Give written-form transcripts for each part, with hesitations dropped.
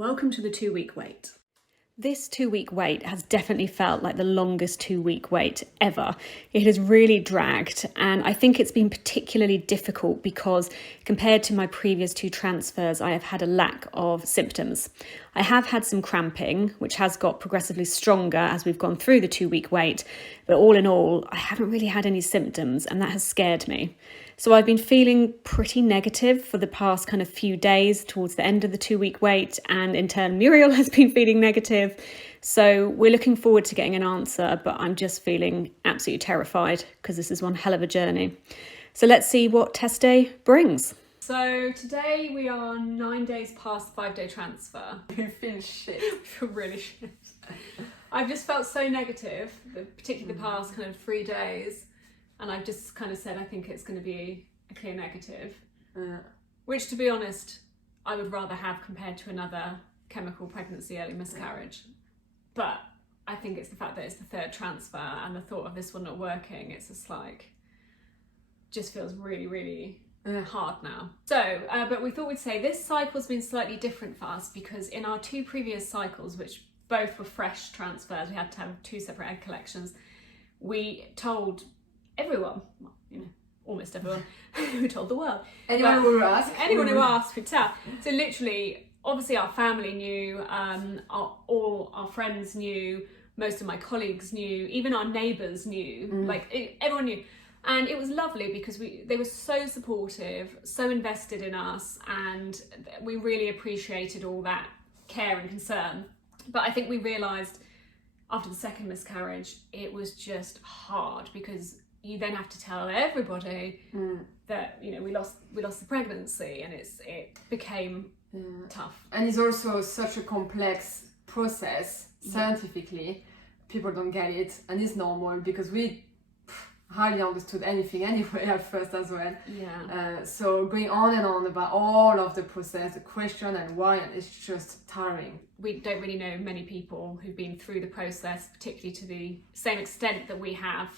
Welcome to the 2-week wait. This 2-week wait has definitely felt like the longest 2-week wait ever. It has really dragged, and I think it's been particularly difficult because compared to my previous 2 transfers, I have had a lack of symptoms. I have had some cramping, which has got progressively stronger as we've gone through the 2-week wait, but all in all, I haven't really had any symptoms, and that has scared me. So I've been feeling pretty negative for the past kind of few days towards the end of the 2-week wait, and in turn Muriel has been feeling negative. So we're looking forward to getting an answer, but I'm just feeling absolutely terrified because this is one hell of a journey. So let's see what test day brings. So today we are 9 days past 5-day transfer. You feel shit. I feel really shit. I've just felt so negative, particularly the past kind of 3 days. And I've just kind of said, I think it's going to be a clear negative, which, to be honest, I would rather have compared to another chemical pregnancy, early miscarriage. But I think it's the fact that it's the 3rd transfer and the thought of this one not working, it's just like, just feels really, really hard now. So, but we thought we'd say this cycle's been slightly different for us because in our 2 previous cycles, which both were fresh transfers, we had to have 2 separate egg collections, we told everyone, almost everyone, who told the world. Anyone who asked. Anyone who asked could tell. So literally, obviously our family knew, all our friends knew, most of my colleagues knew, even our neighbours knew, everyone knew. And it was lovely because they were so supportive, so invested in us, and we really appreciated all that care and concern. But I think we realised after the 2nd miscarriage, it was just hard because you then have to tell everybody that we lost the pregnancy, and it became tough. And it's also such a complex process scientifically. People don't get it, and it's normal because we hardly understood anything anyway at first as well. So going on and on about all of the process, the question and why, and it's just tiring. We don't really know many people who've been through the process, particularly to the same extent that we have.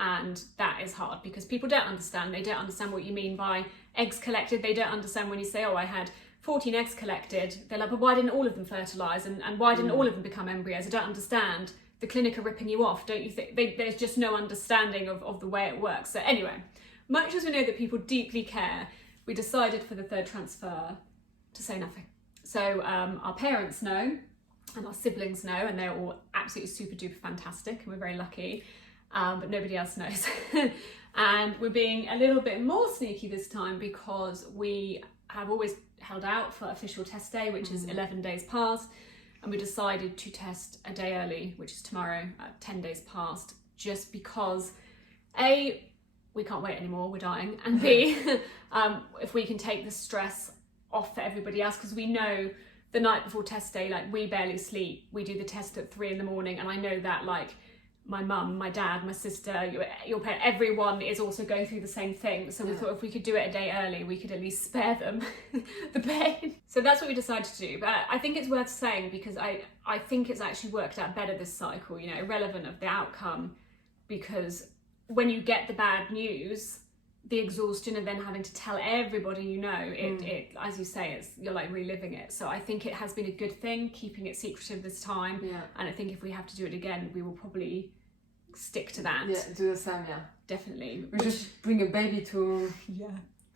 And that is hard because people don't understand. They don't understand what you mean by eggs collected. They don't understand when you say, oh, I had 14 eggs collected. They're like, but why didn't all of them fertilise? And why didn't all of them become embryos? I don't understand. The clinic are ripping you off, don't you think? There's just no understanding of the way it works. So anyway, much as we know that people deeply care, we decided for the 3rd transfer to say nothing. So our parents know and our siblings know, and they're all absolutely super duper fantastic, and we're very lucky. But nobody else knows. And we're being a little bit more sneaky this time because we have always held out for official test day, which is 11 days past, and we decided to test a day early, which is tomorrow at 10 days past, just because A, we can't wait anymore, we're dying, and B, if we can take the stress off for everybody else, because we know the night before test day, like, we barely sleep. We do the test at 3 a.m, and I know that, like, my mum, my dad, my sister, your parent, everyone is also going through the same thing. So we thought if we could do it a day early, we could at least spare them the pain. So that's what we decided to do. But I think it's worth saying because I think it's actually worked out better this cycle, irrelevant of the outcome, because when you get the bad news, the exhaustion of then having to tell everybody it as you say, you're like reliving it. So I think it has been a good thing keeping it secretive this time. And I think if we have to do it again, we will probably stick to that. Do the same. Definitely. We just bring a baby to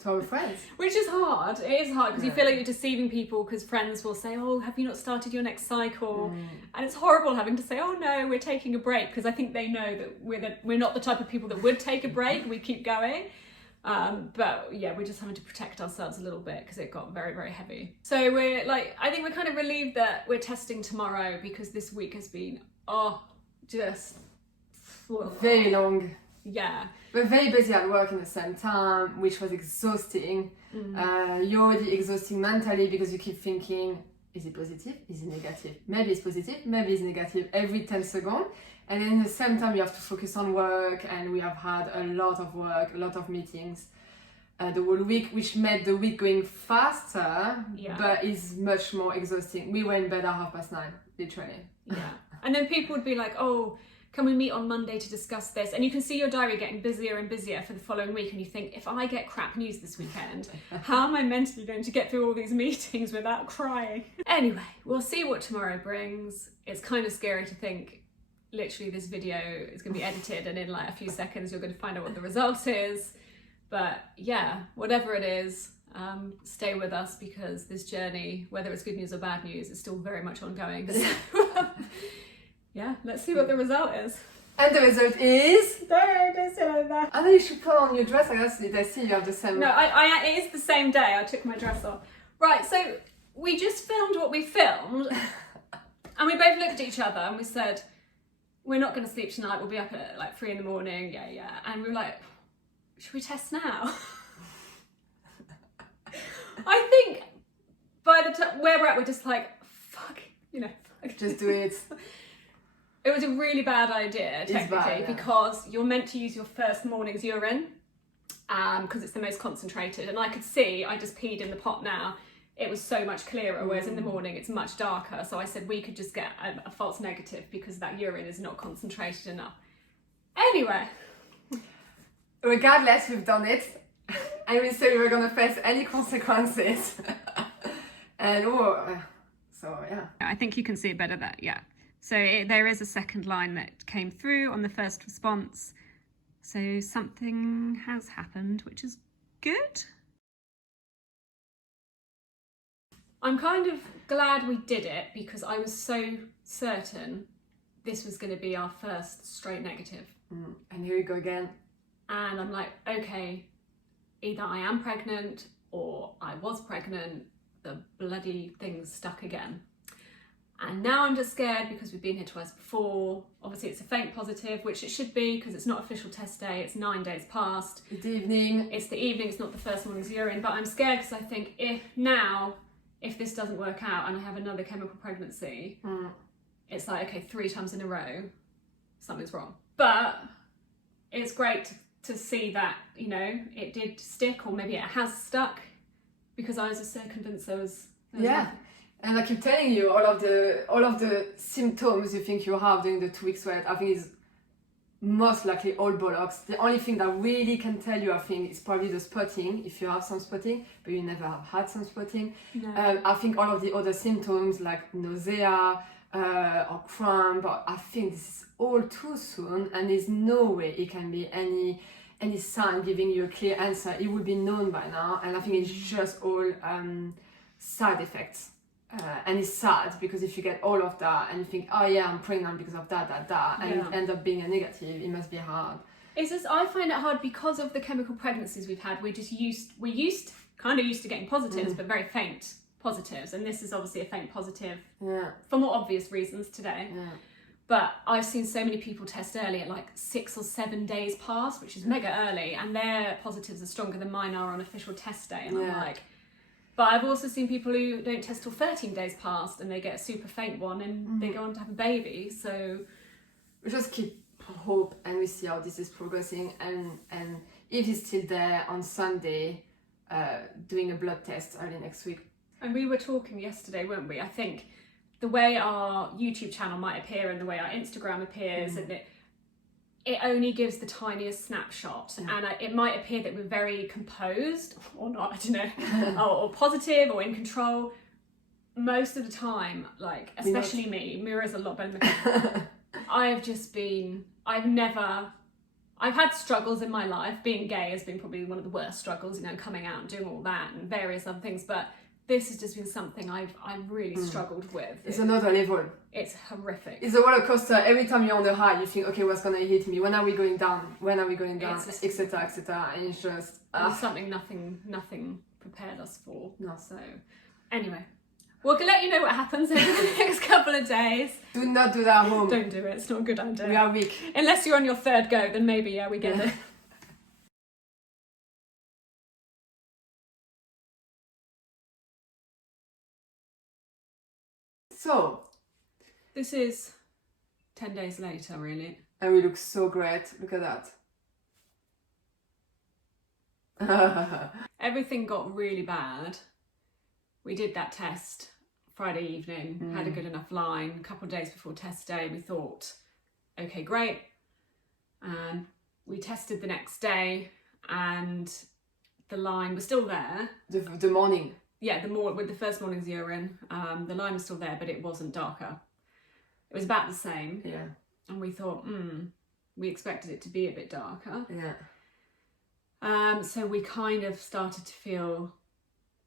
our friends, which is hard. It is hard because you feel like you're deceiving people, because friends will say, oh, have you not started your next cycle? And it's horrible having to say, oh no, we're taking a break, because I think they know that we're not the type of people that would take a break. We keep going. But yeah, we're just having to protect ourselves a little bit because it got very, very heavy. So we're like, I think we're kind of relieved that we're testing tomorrow, because this week has been just very long. We're very busy at work in the same time, which was exhausting. You're already exhausting mentally because you keep thinking, is it positive? Is it negative? Maybe it's positive, maybe it's negative every 10 seconds. And then at the same time, you have to focus on work, and we have had a lot of work, a lot of meetings the whole week, which made the week going faster, but is much more exhausting. We were in bed at 9:30, literally. And then people would be like, oh, can we meet on Monday to discuss this? And you can see your diary getting busier and busier for the following week, and you think, if I get crap news this weekend, how am I mentally going to get through all these meetings without crying? Anyway, we'll see what tomorrow brings. It's kind of scary to think literally this video is going to be edited and in like a few seconds you're going to find out what the result is. But yeah, whatever it is, stay with us, because this journey, whether it's good news or bad news, is still very much ongoing. So yeah, let's see what the result is. And the result is... I know you should put on your dress. I see you have the same... No, it is the same day. I took my dress off. Right, so we just filmed what we filmed and we both looked at each other and we said, we're not going to sleep tonight, we'll be up at like 3 a.m, yeah. And we were like, should we test now? I think by the time where we're at, we're just like, fuck, fuck. Just do it. It was a really bad idea, technically, bad, yeah. because you're meant to use your first morning's urine, because it's the most concentrated. And I could see, I just peed in the pot now, it was so much clearer, whereas in the morning it's much darker. So I said we could just get a false negative because that urine is not concentrated enough. Anyway. Regardless, we've done it. And we said we were going to face any consequences. And so yeah. I think you can see it better there, yeah. So there is a second line that came through on the first response. So something has happened, which is good. I'm kind of glad we did it, because I was so certain this was going to be our first straight negative. And here we go again. And I'm like, okay, either I am pregnant or I was pregnant, the bloody thing's stuck again. And now I'm just scared because we've been here twice before. Obviously it's a faint positive, which it should be because it's not official test day, it's 9 days past. It's the evening. It's the evening, it's not the first morning's urine. But I'm scared because I think if this doesn't work out and I have another chemical pregnancy, it's like, okay, 3 times in a row, something's wrong. But it's great to see that, it did stick, or maybe it has stuck, because I was just so convinced there was yeah. Nothing. And I keep telling you, all of the symptoms you think you have during the 2 weeks wait, I think is most likely all bollocks. The only thing that really can tell you, I think, is probably the spotting, if you have some spotting, but you never have had some spotting. No. I think all of the other symptoms like nausea or cramp, but I think this is all too soon, and there's no way it can be any sign giving you a clear answer. It would be known by now, and I think it's just all side effects. And it's sad, because if you get all of that and you think, oh yeah, I'm pregnant because of that, and it end up being a negative, it must be hard. It's just, I find it hard because of the chemical pregnancies we've had. We're used to getting positives, but very faint positives. And this is obviously a faint positive for more obvious reasons today. Yeah. But I've seen so many people test early at like 6 or 7 days past, which is mega early, and their positives are stronger than mine are on official test day. And I'm like, but I've also seen people who don't test till 13 days past and they get a super faint one and they go on to have a baby. So we just keep hope and we see how this is progressing. And if he's still there on Sunday, doing a blood test early next week. And we were talking yesterday, weren't we? I think the way our YouTube channel might appear and the way our Instagram appears, and it only gives the tiniest snapshot, and it might appear that we're very composed or not, I don't know, or positive or in control. Most of the time, like, especially me, Mira's a lot better than me. I've had struggles in my life. Being gay has been probably one of the worst struggles, coming out and doing all that and various other things, but this has just been something I've really struggled with. It's another level. It's horrific. It's a roller coaster. Every time you're on the high, you think, okay, what's gonna hit me? When are we going down? When are we going down? Etc. etc. And it's just something nothing prepared us for. No. So anyway, we'll let you know what happens over the next couple of days. Do not do that at home. Don't do it. It's not a good idea. We are weak. Unless you're on your 3rd go, then maybe we get it. So, this is 10 days later, really. And we look so great. Look at that. Everything got really bad. We did that test Friday evening, had a good enough line. A couple of days before test day, we thought, okay, great. And we tested the next day and the line was still there. The morning. Yeah, with the first morning's urine, the line was still there, but it wasn't darker. It was about the same. Yeah. And we thought, we expected it to be a bit darker. Yeah. So we kind of started to feel,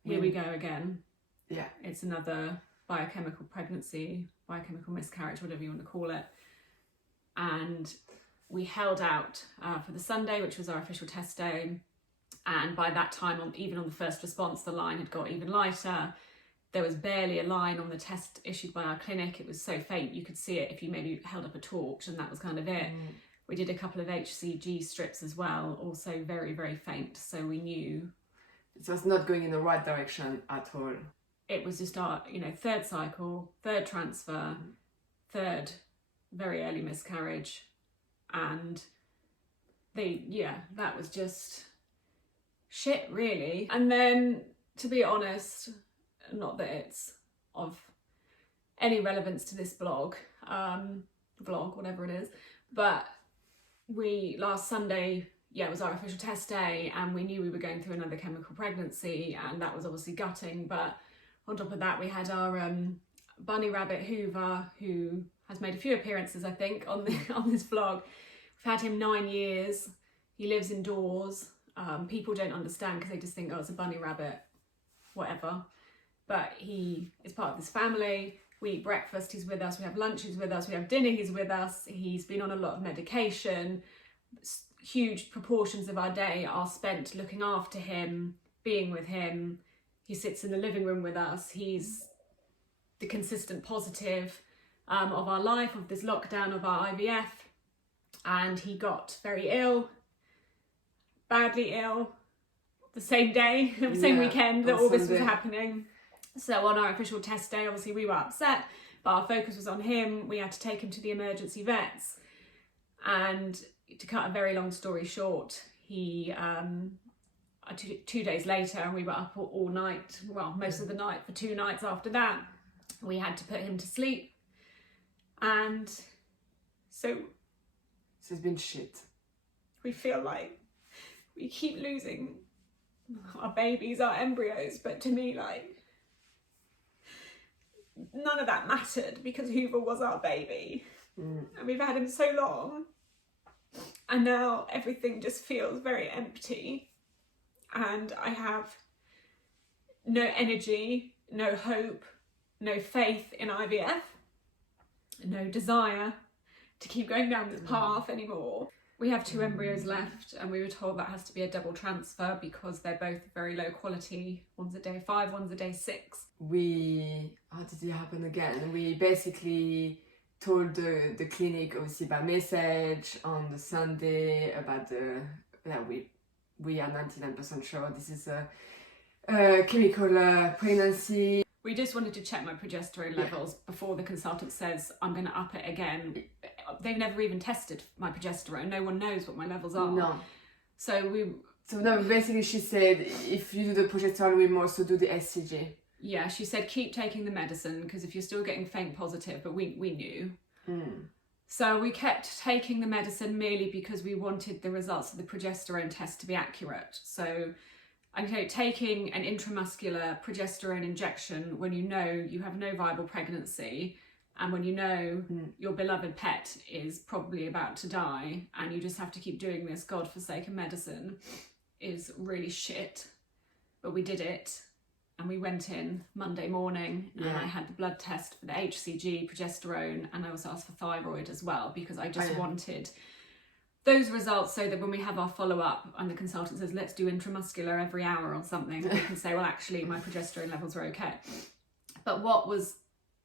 here we go again. Yeah. It's another biochemical pregnancy, biochemical miscarriage, whatever you want to call it. And we held out for the Sunday, which was our official test day. And by that time, even on the first response, the line had got even lighter. There was barely a line on the test issued by our clinic. It was so faint, you could see it if you maybe held up a torch, and that was kind of it. We did a couple of HCG strips as well, also very, very faint. So we knew it was not going in the right direction at all. It was just our, third cycle, third transfer, third very early miscarriage. And that was just shit, really. And then, to be honest, not that it's of any relevance to this vlog, whatever it is, but last Sunday, it was our official test day, and we knew we were going through another chemical pregnancy, and that was obviously gutting. But on top of that, we had our bunny rabbit Hoover, who has made a few appearances, I think, on this vlog. We've had him 9 years. He lives indoors. People don't understand because they just think, oh, it's a bunny rabbit, whatever. But he is part of this family. We eat breakfast, he's with us. We have lunch, he's with us. We have dinner, he's with us. He's been on a lot of medication. Huge proportions of our day are spent looking after him, being with him. He sits in the living room with us. He's the consistent positive of our life, of this lockdown, of our IVF. And he got very ill, badly ill, the same day, the same weekend that all this was happening. So on our official test day, obviously we were upset, but our focus was on him. We had to take him to the emergency vets. And to cut a very long story short, he, 2 days later, and we were up all night, most of the night for 2 nights after that, we had to put him to sleep. And so it's been shit. We feel like we keep losing our babies, our embryos, but to me, none of that mattered because Hoover was our baby. And we've had him so long, and now everything just feels very empty, and I have no energy, no hope, no faith in IVF, no desire to keep going down this path anymore. We have 2 embryos left, and we were told that has to be a double transfer because they're both very low quality. One's a day 5, one's a day 6. How did it happen again? We basically told the clinic, obviously by message on the Sunday, about we are 99% sure this is a chemical pregnancy. We just wanted to check my progesterone levels before the consultant says I'm going to up it again. They've never even tested my progesterone. No one knows what my levels are. No. So basically she said if you do the progesterone, we must also do the SCG. Yeah, she said keep taking the medicine because if you're still getting faint positive, but we knew. So we kept taking the medicine merely because we wanted the results of the progesterone test to be accurate. So taking an intramuscular progesterone injection when you know you have no viable pregnancy and when you know your beloved pet is probably about to die and you just have to keep doing this godforsaken medicine is really shit. But we did it, and we went in Monday morning and I had the blood test for the HCG, progesterone, and I also asked for thyroid as well because I just wanted those results so that when we have our follow-up and the consultant says let's do intramuscular every hour or something, we can say, well, actually my progesterone levels are okay. But what was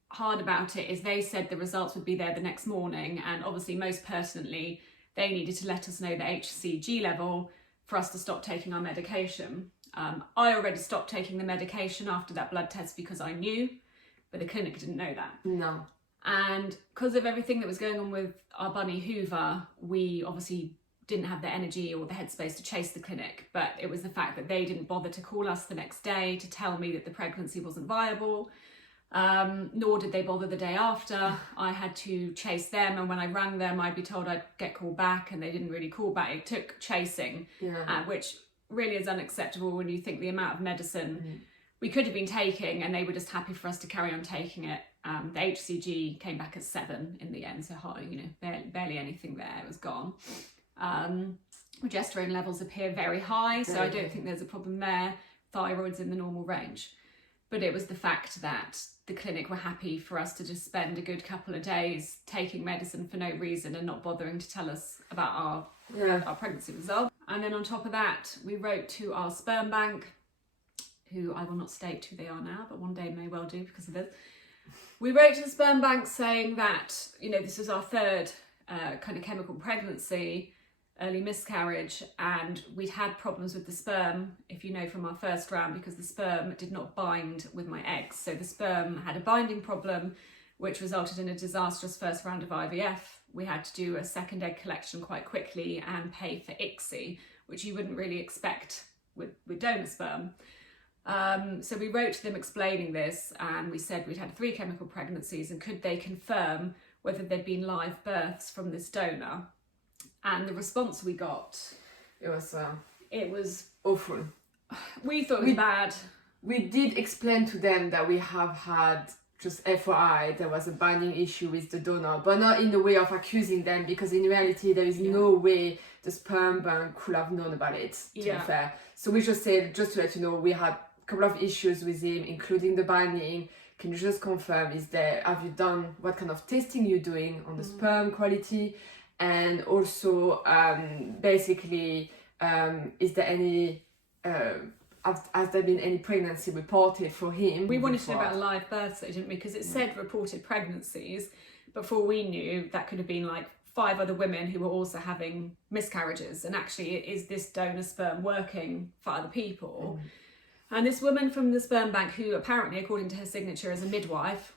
hard about it is they said the results would be there the next morning, and obviously most pertinently they needed to let us know the HCG level for us to stop taking our medication. I already stopped taking the medication after that blood test because I knew, but the clinic didn't know that. No. And because of everything that was going on with our bunny Hoover, we obviously didn't have the energy or the headspace to chase the clinic. But it was the fact that they didn't bother to call us the next day to tell me that the pregnancy wasn't viable. Nor did they bother the day after. I had to chase them, and when I rang them, I'd be told I'd get called back, and they didn't really call back. It took chasing, which really is unacceptable when you think the amount of medicine we could have been taking, and they were just happy for us to carry on taking it. The HCG came back at 7 in the end, so high, barely anything there, it was gone. Progesterone levels appear very high, so I don't think there's a problem there. Thyroid's in the normal range. But it was the fact that the clinic were happy for us to just spend a good couple of days taking medicine for no reason and not bothering to tell us about our pregnancy result. And then on top of that, we wrote to our sperm bank, who I will not state who they are now, but one day may well do because of this. We wrote to the sperm bank saying that, this was our third kind of chemical pregnancy, early miscarriage, and we'd had problems with the sperm, if you know from our first round, because the sperm did not bind with my eggs. So the sperm had a binding problem, which resulted in a disastrous first round of IVF. We had to do a second egg collection quite quickly and pay for ICSI, which you wouldn't really expect with donor sperm. So we wrote to them explaining this, and we said we'd had 3 chemical pregnancies and could they confirm whether there'd been live births from this donor. And the response we got, it was awful. We thought it was bad. We did explain to them that we have had, just FYI, there was a binding issue with the donor, but not in the way of accusing them, because in reality there is no way the sperm bank could have known about it, to be fair. So we just said, just to let you know, we had a couple of issues with him, including the binding. Can you just confirm, have you done, what kind of testing you're doing on the sperm quality? And also, basically, is there any, has there been any pregnancy reported for him? We wanted to know about live births, didn't we? Because it said reported pregnancies. Before we knew, that could have been like 5 other women who were also having miscarriages. And actually, is this donor sperm working for other people? And this woman from the sperm bank, who apparently, according to her signature, is a midwife,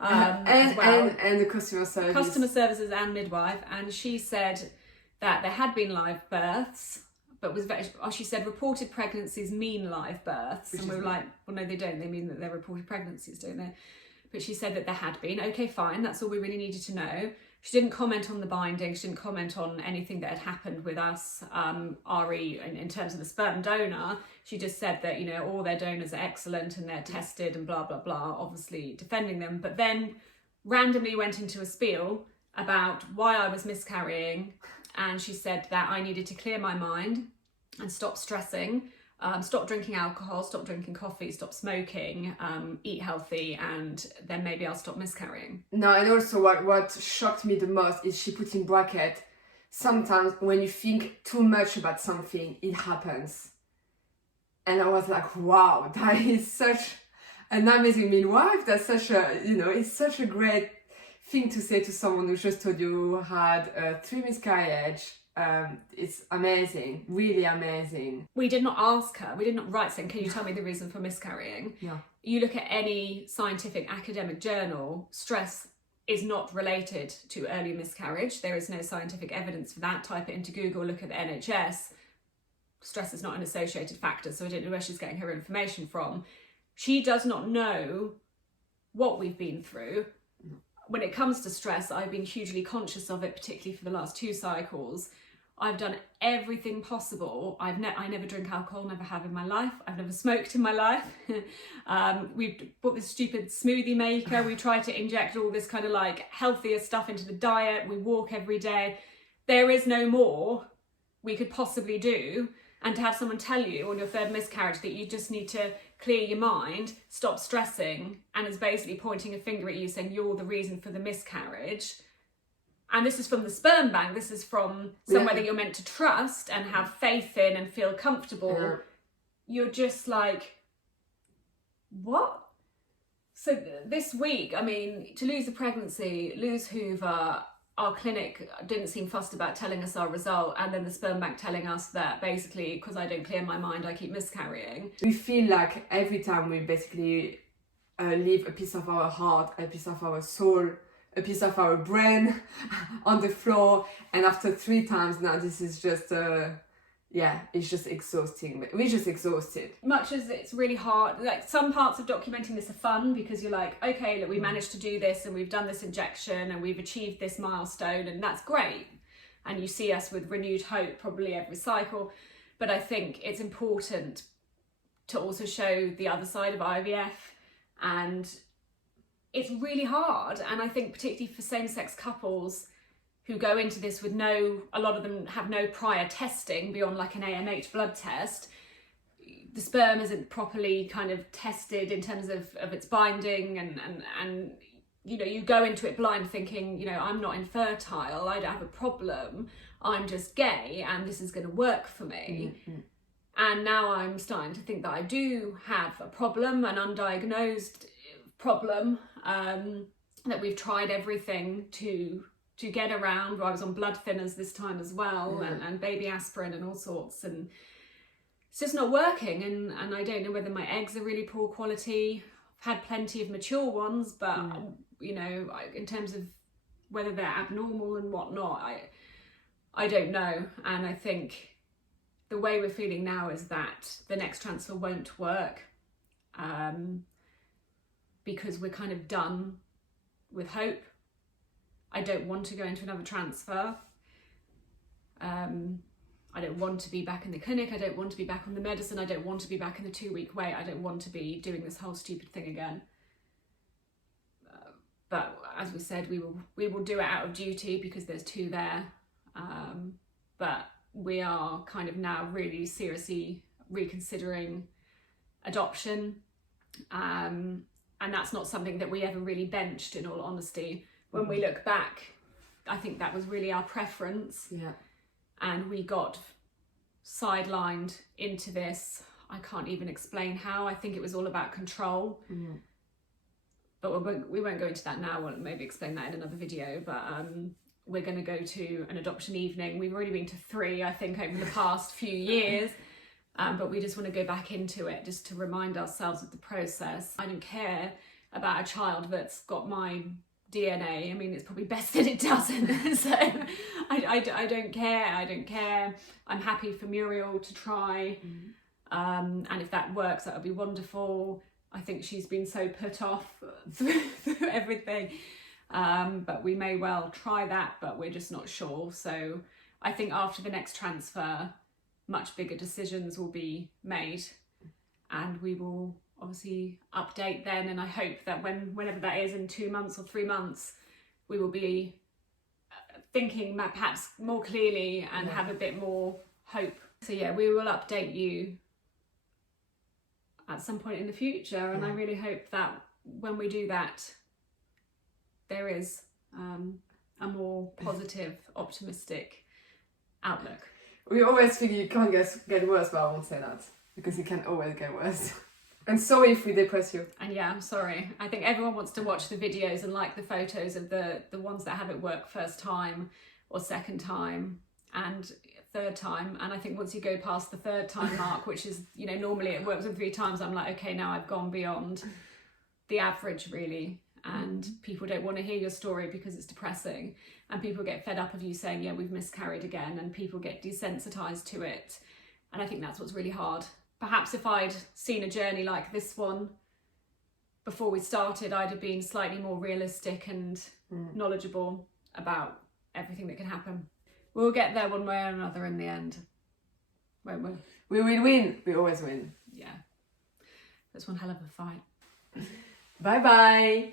and the customer services and midwife, and she said that there had been live births, but she said reported pregnancies mean live births, and we were like, well, no, they don't. They mean that they're reported pregnancies, don't they? But she said that there had been. Okay, fine, that's all we really needed to know. She didn't comment on the binding. She didn't comment on anything that had happened with us, RE, in terms of the sperm donor. She just said that, all their donors are excellent and they're tested and blah, blah, blah, obviously defending them. But then randomly went into a spiel about why I was miscarrying. And she said that I needed to clear my mind and stop stressing, stop drinking alcohol, stop drinking coffee, stop smoking, eat healthy, and then maybe I'll stop miscarrying. No, and also what shocked me the most is she put in bracket, sometimes when you think too much about something, it happens. And I was like, wow, that is such an amazing midwife. That's such a, it's such a great thing to say to someone who just told you had 3 miscarriage. It's amazing, really amazing. We did not ask her, we did not write saying, can you tell me the reason for miscarrying? Yeah. You look at any scientific academic journal, stress is not related to early miscarriage. There is no scientific evidence for that. Type it into Google, look at the NHS. Stress is not an associated factor, so I don't know where she's getting her information from. She does not know what we've been through. When it comes to stress, I've been hugely conscious of it, particularly for the last 2 cycles. I've done everything possible. I never drink alcohol, never have in my life. I've never smoked in my life. We've bought this stupid smoothie maker. We try to inject all this kind of like healthier stuff into the diet. We walk every day. There is no more we could possibly do. And to have someone tell you on your 3rd miscarriage that you just need to clear your mind, stop stressing, and is basically pointing a finger at you saying you're the reason for the miscarriage. And this is from the sperm bank. This is from somewhere that you're meant to trust and have faith in and feel comfortable. Yeah. You're just like, what? So this week, I mean, to lose the pregnancy, lose Hoover, our clinic didn't seem fussed about telling us our result, and then the sperm bank telling us that basically because I don't clear my mind, I keep miscarrying. We feel like every time we basically leave a piece of our heart, a piece of our soul, a piece of our brain on the floor, and after 3 times now, this is just yeah, it's just exhausting. We're just exhausted. Much as it's really hard, like some parts of documenting this are fun because you're like, okay, look, we managed to do this and we've done this injection and we've achieved this milestone, and that's great. And you see us with renewed hope probably every cycle. But I think it's important to also show the other side of IVF, and it's really hard. And I think particularly for same-sex couples who go into this with a lot of them have no prior testing beyond like an AMH blood test. The sperm isn't properly kind of tested in terms of its binding, and you know, you go into it blind thinking, you know, I'm not infertile, I don't have a problem, I'm just gay and this is going to work for me. Mm-hmm. And now I'm starting to think that I do have a problem, an undiagnosed problem, that we've tried everything to get around. I was on blood thinners this time as well, and baby aspirin and all sorts, and it's just not working. And I don't know whether my eggs are really poor quality. I've had plenty of mature ones, but you know, in terms of whether they're abnormal and whatnot, I don't know. And I think the way we're feeling now is that the next transfer won't work, because we're kind of done with hope. I don't want to go into another transfer. I don't want to be back in the clinic. I don't want to be back on the medicine. I don't want to be back in the 2-week wait. I don't want to be doing this whole stupid thing again. But as we said, we will do it out of duty because there's 2 there. But we are kind of now really seriously reconsidering adoption. And that's not something that we ever really benched, in all honesty. When we look back, I think that was really our preference. Yeah. And we got sidelined into this. I can't even explain how. I think it was all about control. Mm. But we won't go into that now. We'll maybe explain that in another video. But we're going to go to an adoption evening. We've already been to 3, I think, over the past few years. But we just want to go back into it just to remind ourselves of the process. I don't care about a child that's got my DNA. I mean, it's probably best that it doesn't. So I don't care. I'm happy for Muriel to try. And if that works, that would be wonderful. I think she's been so put off through everything. But we may well try that, but we're just not sure. So I think after the next transfer, much bigger decisions will be made, and we will obviously update then. And I hope that whenever that is, in 2 months or 3 months, we will be thinking perhaps more clearly and have a bit more hope. So yeah, we will update you at some point in the future, and I really hope that when we do that, there is a more positive, optimistic outlook. We always think it can't get worse, but I won't say that, because it can always get worse. And sorry if we depress you. And yeah, I'm sorry. I think everyone wants to watch the videos and like the photos of the ones that have it work first time or second time and third time. And I think once you go past the 3rd time mark, which is, you know, normally it works in 3 times, I'm like, okay, now I've gone beyond the average, really. And people don't want to hear your story because it's depressing, and people get fed up of you saying, yeah, we've miscarried again, and people get desensitized to it. And I think that's what's really hard. Perhaps if I'd seen a journey like this one before we started, I'd have been slightly more realistic and knowledgeable about everything that can happen. We'll get there one way or another in the end, won't we? We will win. We always win. Yeah. That's one hell of a fight. Bye bye.